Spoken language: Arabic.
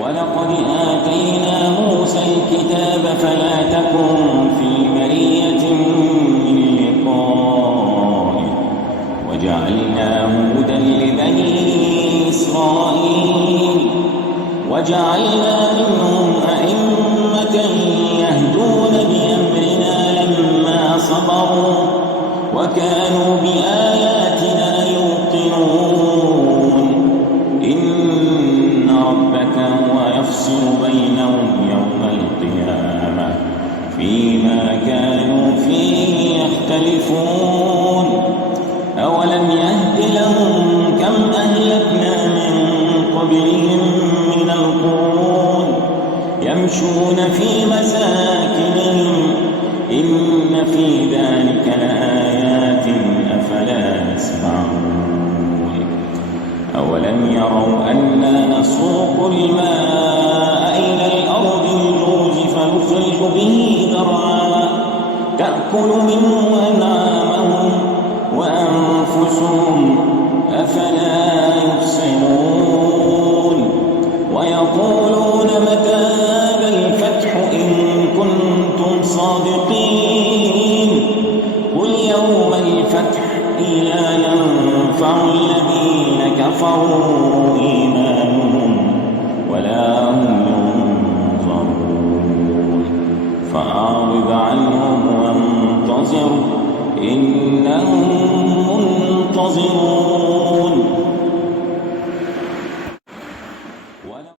ولقد آتينا موسى الكتاب فلا تكن في مرية من لقائه وجعلناه هدى لبني إسرائيل وجعلنا منهم أئمة يهدون بأمرنا لما صبروا وكانوا بآياتنا يوقنون إن ربك هو يفصل بينهم يوم القيامة فيما كانوا فيه يختلفون أولم يهد لهم كم أهلكنا من قبلهم من القرون يمشون في مساكنهم إن في ذلك لآيات أفلا يسمعون أولم يروا أنا نسوق الماء إلى الأرض الجرز فنخرج به زرعا تأكل منه أنعامهم وأنفسهم أفلا يبصرون ويقولون متى هذا الفتح إن كنتم صادقين قل يوم الفتح لا ينفع الذين كفروا إيمانهم ولا هم ينظرون فأعرض عنهم وانتظر إنهم منتظرون